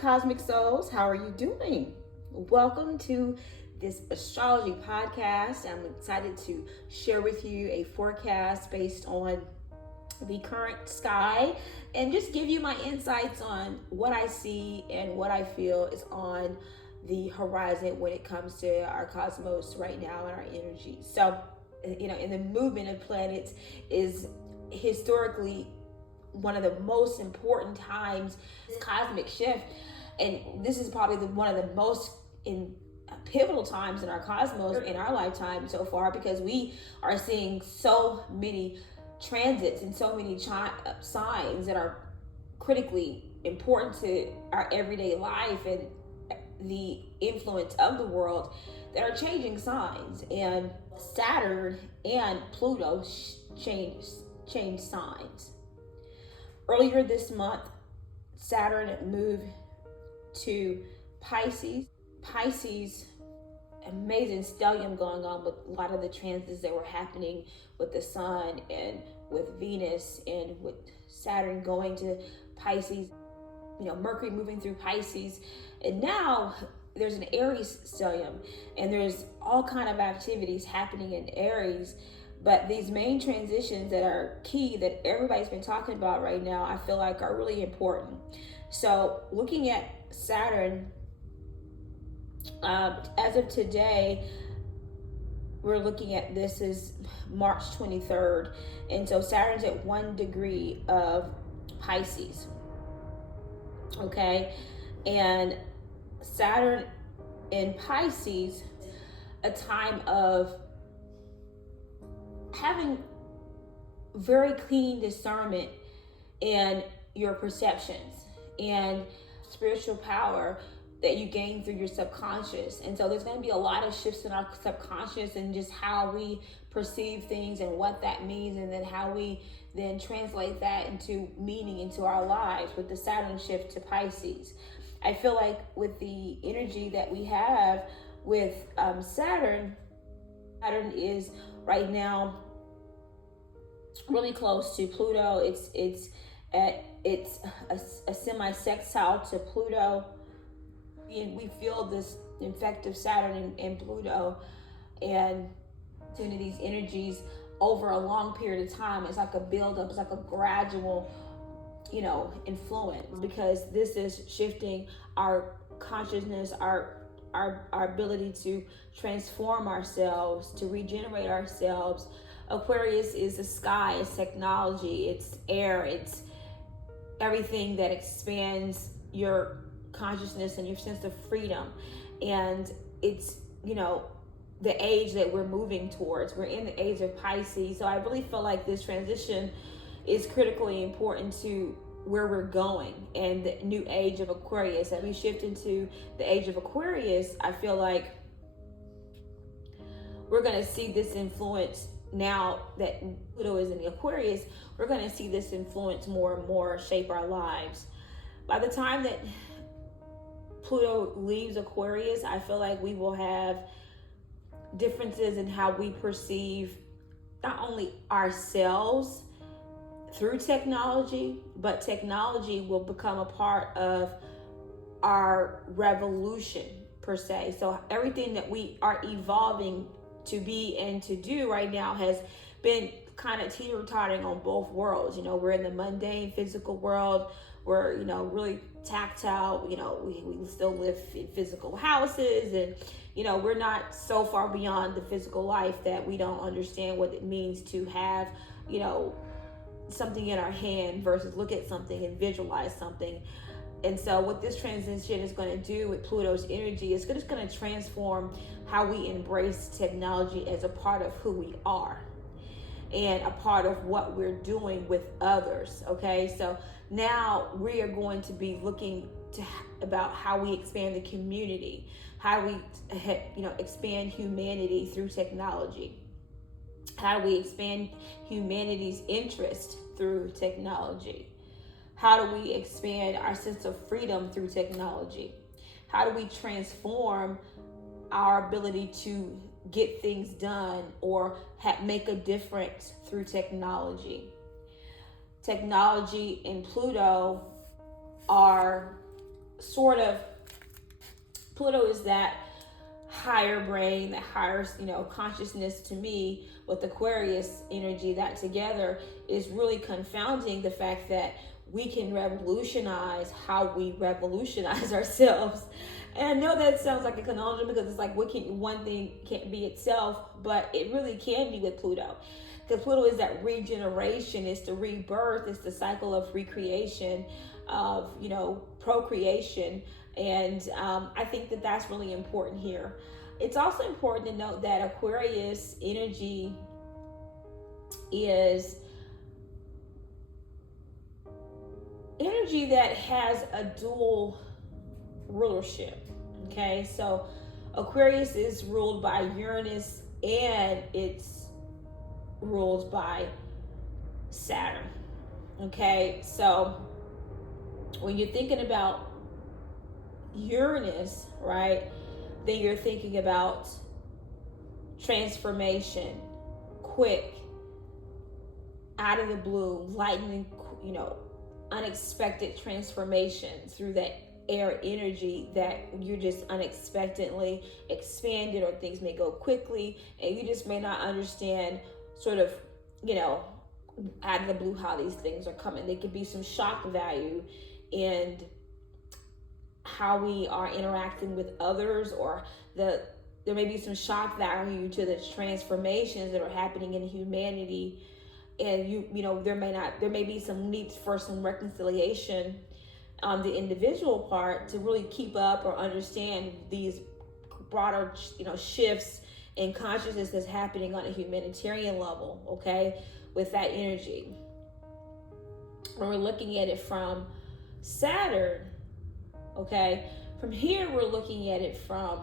Cosmic Souls. How are you doing? Welcome to this astrology podcast. I'm excited to share with you a forecast based on the current sky and just give you my insights on what I see and what I feel is on the horizon when it comes to our cosmos right now and our energy. So, in the movement of planets is historically one of the most important times, this cosmic shift. And this is probably one of the most pivotal times in our cosmos, in our lifetime so far, because we are seeing so many transits and so many signs that are critically important to our everyday life and the influence of the world that are changing signs. And Saturn and Pluto changed signs. Earlier this month, Saturn moved to Pisces. Pisces, amazing stellium going on with a lot of the transits that were happening with the sun and with Venus and with Saturn going to Pisces, Mercury moving through Pisces. And now there's an Aries stellium and there's all kind of activities happening in Aries. But these main transitions that are key that everybody's been talking about right now, I feel like are really important. So looking at Saturn, as of today, we're looking at this is March 23rd. And so Saturn's at 1 degree of Pisces. Okay. And Saturn in Pisces, a time of having very clean discernment in your perceptions and spiritual power that you gain through your subconscious. And so there's going to be a lot of shifts in our subconscious and just how we perceive things and what that means, and then how we then translate that into meaning into our lives with the Saturn shift to Pisces. I feel like with the energy that we have with Saturn is right now really close to Pluto. It's a semi-sextile to Pluto. And we feel this effect of Saturn and Pluto and into these energies over a long period of time. It's like a buildup. It's like a gradual, influence, because this is shifting our consciousness, our ability to transform ourselves, to regenerate ourselves. Aquarius is the sky, it's technology, it's air, it's everything that expands your consciousness and your sense of freedom. And it's, the age that we're moving towards. We're in the age of Pisces. So I really feel like this transition is critically important to where we're going and the new age of Aquarius. As we shift into the age of Aquarius, I feel like we're going to see this influence. Now that Pluto is in the Aquarius, we're going to see this influence more and more shape our lives. By the time that Pluto leaves Aquarius, I feel like we will have differences in how we perceive not only ourselves through technology, but technology will become a part of our revolution per se. So everything that we are evolving to be and to do right now has been kind of teeter-tottering on both worlds. We're in the mundane physical world. We're, really tactile. We still live in physical houses, and, we're not so far beyond the physical life that we don't understand what it means to have, something in our hand versus look at something and visualize something. And so what this transition is going to do with Pluto's energy is just going to transform how we embrace technology as a part of who we are and a part of what we're doing with others. Okay, so now we are going to be looking about how we expand the community, how we expand humanity through technology, how do we expand humanity's interest through technology, how do we expand our sense of freedom through technology, how do we transform our ability to get things done or make a difference through technology. Technology and Pluto are sort of, Pluto is that higher brain, that higher, consciousness to me, with Aquarius energy, that together is really confounding the fact that we can revolutionize how we revolutionize ourselves. And I know that sounds like a conundrum, because it's like, one thing can't be itself, but it really can be with Pluto. Because Pluto is that regeneration, it's the rebirth, it's the cycle of recreation, of, procreation. And I think that that's really important here. It's also important to note that Aquarius energy is energy that has a dual rulership. Okay, so Aquarius is ruled by Uranus, and it's ruled by Saturn. Okay, so when you're thinking about Uranus, right, then you're thinking about transformation, quick, out of the blue, lightning, unexpected transformation through that air energy, that you're just unexpectedly expanded, or things may go quickly and you just may not understand sort of, out of the blue how these things are coming. There could be some shock value in how we are interacting with others, or there may be some shock value to the transformations that are happening in humanity. And there may be some needs for some reconciliation on the individual part to really keep up or understand these broader, shifts in consciousness that's happening on a humanitarian level, okay, with that energy. When we're looking at it from Saturn, okay, from here we're looking at it from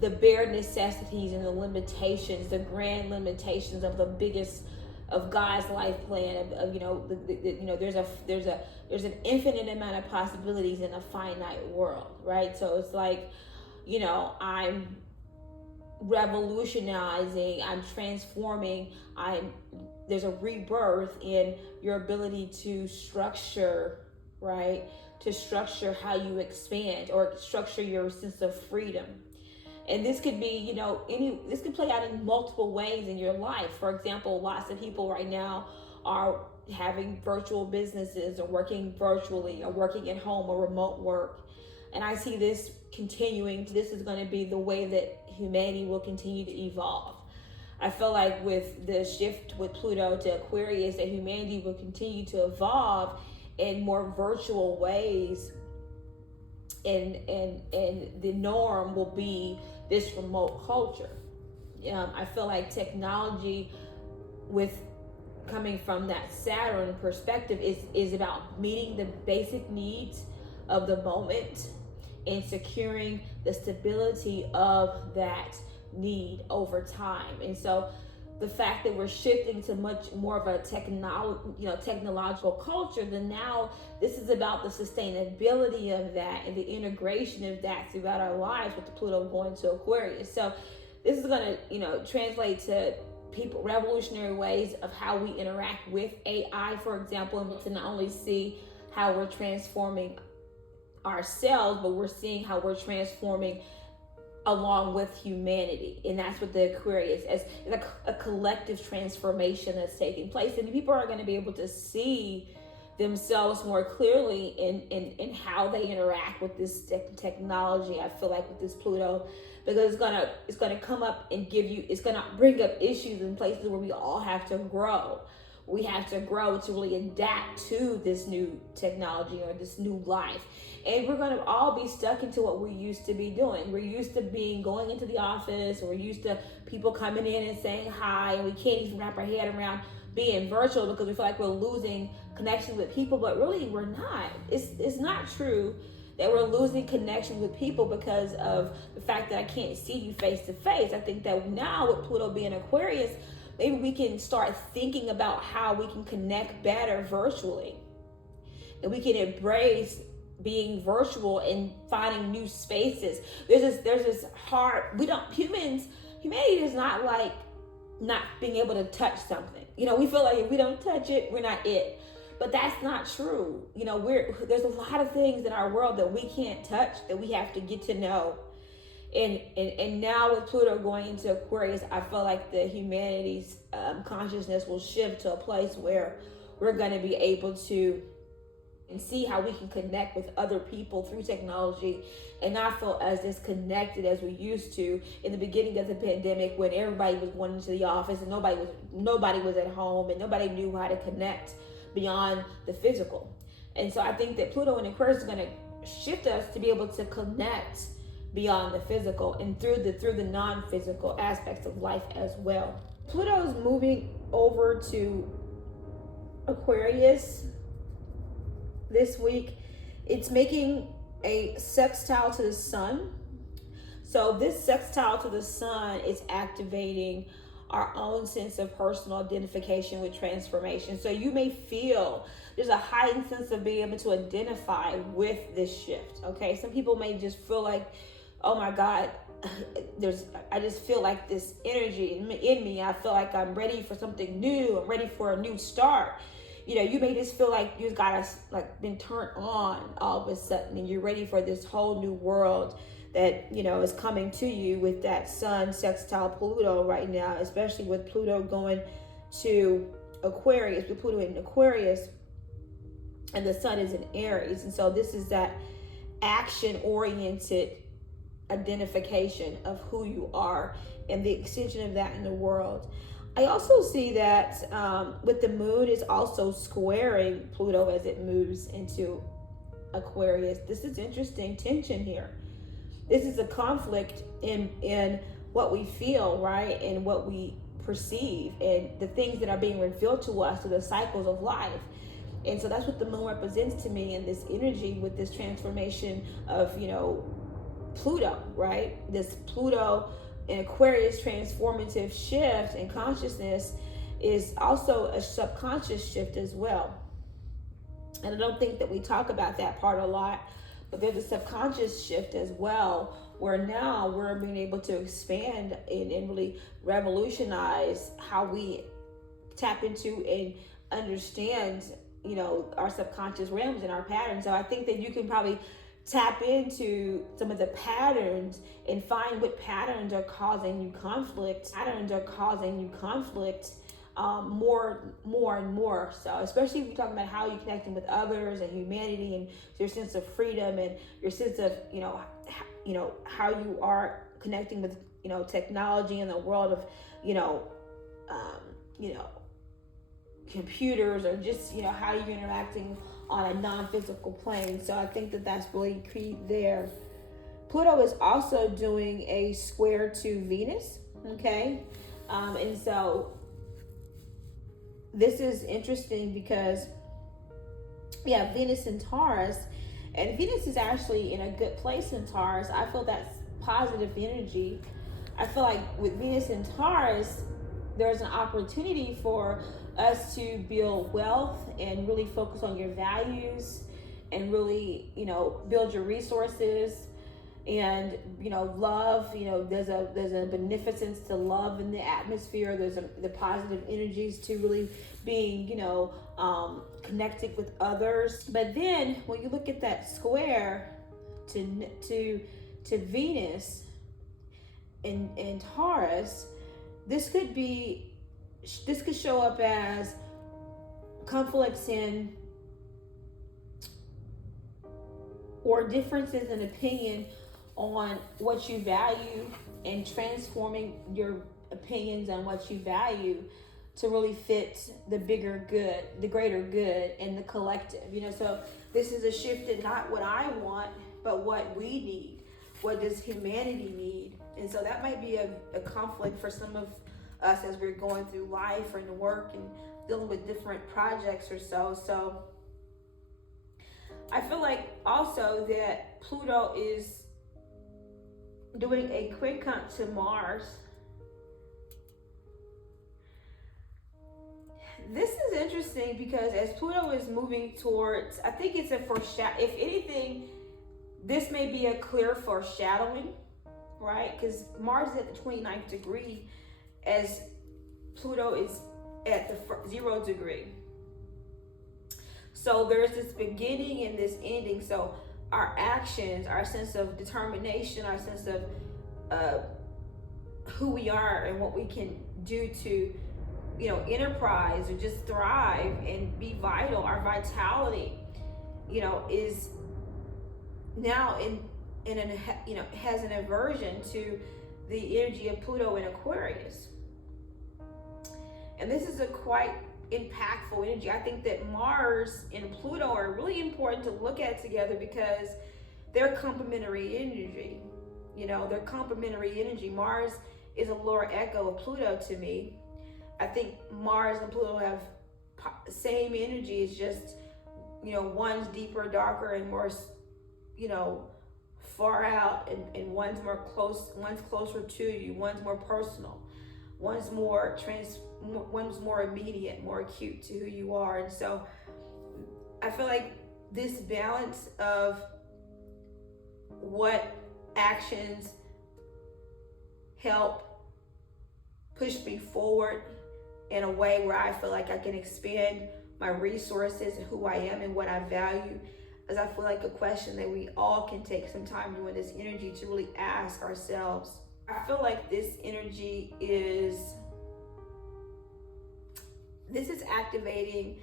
the bare necessities and the limitations, the grand limitations of the biggest of God's life plan. There's an infinite amount of possibilities in a finite world, right? So it's like, I'm revolutionizing, I'm transforming, there's a rebirth in your ability to structure, right? To structure how you expand, or structure your sense of freedom. And this could be, this could play out in multiple ways in your life. For example, lots of people right now are having virtual businesses, or working virtually, or working at home, or remote work. And I see this continuing. This is going to be the way that humanity will continue to evolve. I feel like with the shift with Pluto to Aquarius, that humanity will continue to evolve in more virtual ways. And the norm will be this remote culture. I feel like technology, with coming from that Saturn perspective, is about meeting the basic needs of the moment and securing the stability of that need over time. And so the fact that we're shifting to much more of a technological culture, then now this is about the sustainability of that and the integration of that throughout our lives, with the Pluto going to Aquarius. So this is going to, translate to people, revolutionary ways of how we interact with AI, for example, and to not only see how we're transforming ourselves, but we're seeing how we're transforming along with humanity. And that's what the Aquarius, as like a collective transformation that's taking place. And people are going to be able to see themselves more clearly in how they interact with this technology. I feel like with this Pluto, because it's gonna come up and it's gonna bring up issues in places where we all have to grow. We have to grow to really adapt to this new technology or this new life. And we're going to all be stuck into what we're used to be doing. We're used to going into the office, or we're used to people coming in and saying hi, and we can't even wrap our head around being virtual because we feel like we're losing connection with people, but really we're not. It's not true that we're losing connection with people because of the fact that I can't see you face to face. I think that now with Pluto being Aquarius, maybe we can start thinking about how we can connect better virtually. And we can embrace being virtual and finding new spaces. There's this hard, humanity is not like not being able to touch something. We feel like if we don't touch it, we're not it. But that's not true. There's a lot of things in our world that we can't touch, that we have to get to know. And now with Pluto going into Aquarius, I feel like the humanity's consciousness will shift to a place where we're going to be able to and see how we can connect with other people through technology and not feel as disconnected as we used to in the beginning of the pandemic, when everybody was going into the office and nobody was at home and nobody knew how to connect beyond the physical. And so I think that Pluto in Aquarius is going to shift us to be able to connect beyond the physical and through the non-physical aspects of life as well. Pluto is moving over to Aquarius this week. It's making a sextile to the sun. So this sextile to the sun is activating our own sense of personal identification with transformation. So you may feel there's a heightened sense of being able to identify with this shift. Okay, some people may just feel like, oh my God, I just feel like this energy in me. I feel like I'm ready for something new. I'm ready for a new start. You may just feel like you've got been turned on all of a sudden, and you're ready for this whole new world that, is coming to you with that sun sextile Pluto right now, especially with Pluto going to Aquarius, with Pluto in Aquarius, and the sun is in Aries. And so this is that action-oriented identification of who you are and the extension of that in the world. I also see that with the moon is also squaring Pluto as it moves into Aquarius. This is interesting tension here. This is a conflict in what we feel, right? And what we perceive and the things that are being revealed to us through the cycles of life. And so that's what the moon represents to me in this energy with this transformation of, Pluto, right? This Pluto in Aquarius transformative shift in consciousness is also a subconscious shift as well. And I don't think that we talk about that part a lot, but there's a subconscious shift as well, where now we're being able to expand and really revolutionize how we tap into and understand, our subconscious realms and our patterns. So I think that you can probably tap into some of the patterns and find what patterns are causing you conflict. More and more. So especially if you're talking about how you're connecting with others and humanity and your sense of freedom and your sense of, how you are connecting with, technology in the world of, computers, or just, how you're interacting on a non-physical plane. So I think that that's really key there. Pluto is also doing a square to Venus, okay? And so this is interesting because Venus in Taurus, and Venus is actually in a good place in Taurus. I feel that's positive energy. I feel like with Venus in Taurus, there's an opportunity for us to build wealth and really focus on your values and really, build your resources and, love. There's a beneficence to love in the atmosphere. There's the positive energies to really being, connected with others. But then when you look at that square to Venus in Taurus, this could show up as conflicts in or differences in opinion on what you value, and transforming your opinions on what you value to really fit the bigger good, the greater good, and the collective. So this is a shift in not what I want, but what we need. What does humanity need? And so that might be a conflict for some of us as we're going through life and work and dealing with different projects or so. So I feel like also that Pluto is doing a quincunx to Mars. This is interesting because as Pluto is moving towards, I think it's a foreshadow. If anything, this may be a clear foreshadowing, right? Because Mars is at the 29th degree as Pluto is at the 0 degree. So there's this beginning and this ending. So our actions, our sense of determination, our sense of who we are and what we can do to, enterprise or just thrive and be vital, our vitality, is now has an aversion to the energy of Pluto in Aquarius. And this is a quite impactful energy. I think that Mars and Pluto are really important to look at together because they're complementary energy. They're complementary energy. Mars is a lower echo of Pluto to me. I think Mars and Pluto have the same energy. It's just, one's deeper, darker, and more, far out, and one's closer to you. One's more personal. One's more immediate, more acute to who you are. And so I feel like this balance of what actions help push me forward in a way where I feel like I can expand my resources and who I am and what I value, as I feel like a question that we all can take some time during this energy to really ask ourselves. I feel like this energy is activating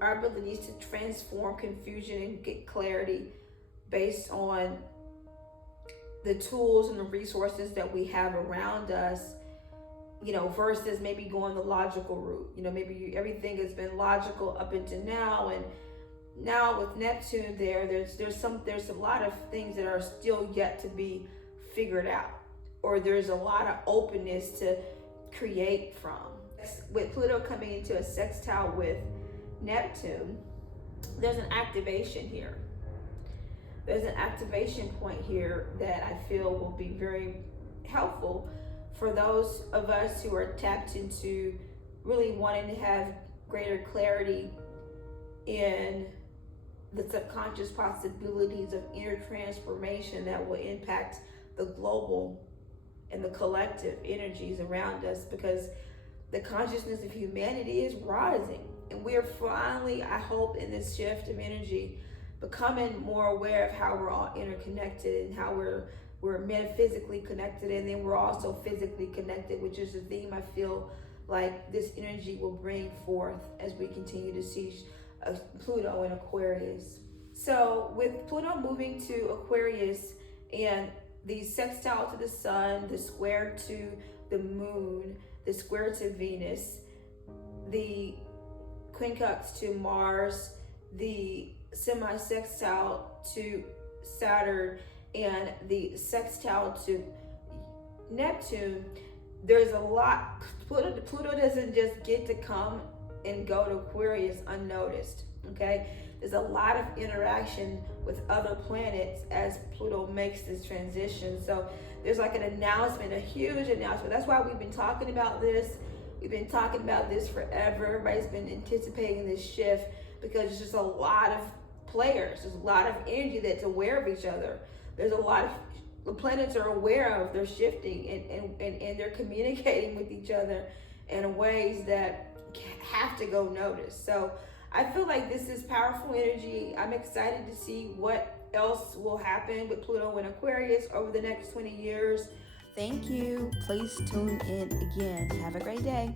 our abilities to transform confusion and get clarity based on the tools and the resources that we have around us, versus maybe going the logical route. Maybe everything has been logical up until now, and now with Neptune there's a lot of things that are still yet to be figured out, or there's a lot of openness to create from. With Pluto coming into a sextile with Neptune, there's an activation here. There's an activation point here that I feel will be very helpful for those of us who are tapped into really wanting to have greater clarity in the subconscious possibilities of inner transformation that will impact the global and the collective energies around us, because the consciousness of humanity is rising, and we're finally, I hope, in this shift of energy, becoming more aware of how we're all interconnected and how we're metaphysically connected, and then we're also physically connected, which is a theme I feel like this energy will bring forth as we continue to see Pluto in Aquarius. So with Pluto moving to Aquarius and the sextile to the sun, the square to the moon, the square to Venus, the quincunx to Mars, the semi-sextile to Saturn, and the sextile to Neptune, there's a lot. Pluto doesn't just get to come and go to Aquarius unnoticed, okay? There's a lot of interaction with other planets as Pluto makes this transition. So there's like an announcement, a huge announcement. That's why we've been talking about this. We've been talking about this forever. Everybody's been anticipating this shift because there's just a lot of players. There's a lot of energy that's aware of each other. There's a lot of, the planets are aware of, they're shifting and they're communicating with each other in ways that have to go noticed. So I feel like this is powerful energy. I'm excited to see what else will happen with Pluto in Aquarius over the next 20 years. Thank you. Please tune in again. Have a great day.